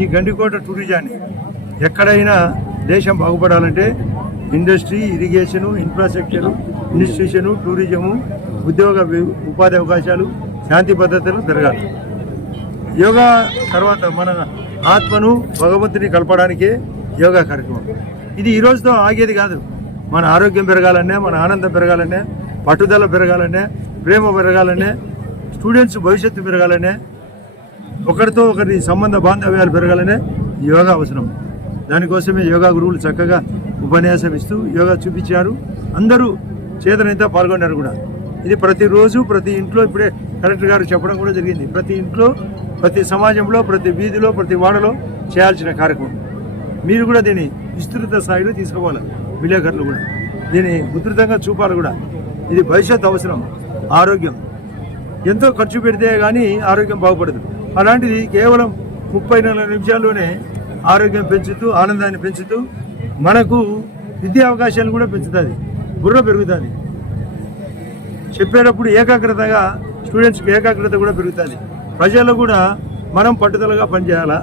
ఈ గండికోట టూరిజాన్ని ఎక్కడైనా దేశం బాగుపడాలంటే industry irrigation infrastructure institution tourism ఉద్యోగ ఉపాధి అవకాశాలు శాంతి భద్రతలు పెరగాలి యోగా తర్వాత మన ఆత్మను భగవంతుని కలపడానికే యోగా కార్యక్రమం. ఇది ఈ రోజుతో ఆగేది కాదు. మన ఆరోగ్యం పెరగాలనే మన ఆనందం పెరగాలనే పట్టుదల పెరగాలనే ప్రేమ పెరగాలనే స్టూడెంట్స్ భవిష్యత్తు పెరగాలనే ఒకరితో ఒకరి సంబంధ బాంధవ్యాలు పెరగాలనే యోగా అవసరం. దానికోసమే యోగా గురువులు చక్కగా ఉపన్యాసం ఇస్తూ యోగా చూపించారు. అందరూ చేతనైతే పాల్గొన్నారు కూడా. ఇది ప్రతిరోజు ప్రతి ఇంట్లో ఇప్పుడే కలెక్టర్ గారు చెప్పడం కూడా జరిగింది. ప్రతి ఇంట్లో ప్రతి సమాజంలో ప్రతి వీధిలో ప్రతి వాడలో చేయాల్సిన కార్యక్రమం. మీరు కూడా దీన్ని విస్తృత స్థాయిలో తీసుకోవాలి. విలేకరులు కూడా. దీన్ని ఉధృతంగా చూపాలి కూడా. ఇది భవిష్యత్ అవసరం. ఆరోగ్యం. ఎంతో ఖర్చు పెడితే కానీ ఆరోగ్యం బాగుపడదు. అలాంటిది కేవలం ముప్పై నలభై నిమిషాల్లోనే ఆరోగ్యం పెంచుతూ ఆనందాన్ని పెంచుతూ మనకు విద్యా అవకాశాలు కూడా పెంచుతుంది బుర్ర పెరుగుతుంది. చెప్పేటప్పుడు ఏకాగ్రతగా స్టూడెంట్స్కి ఏకాగ్రత కూడా పెరుగుతుంది. ప్రజల్లో కూడా మనం పట్టుదలగా పనిచేయాలా?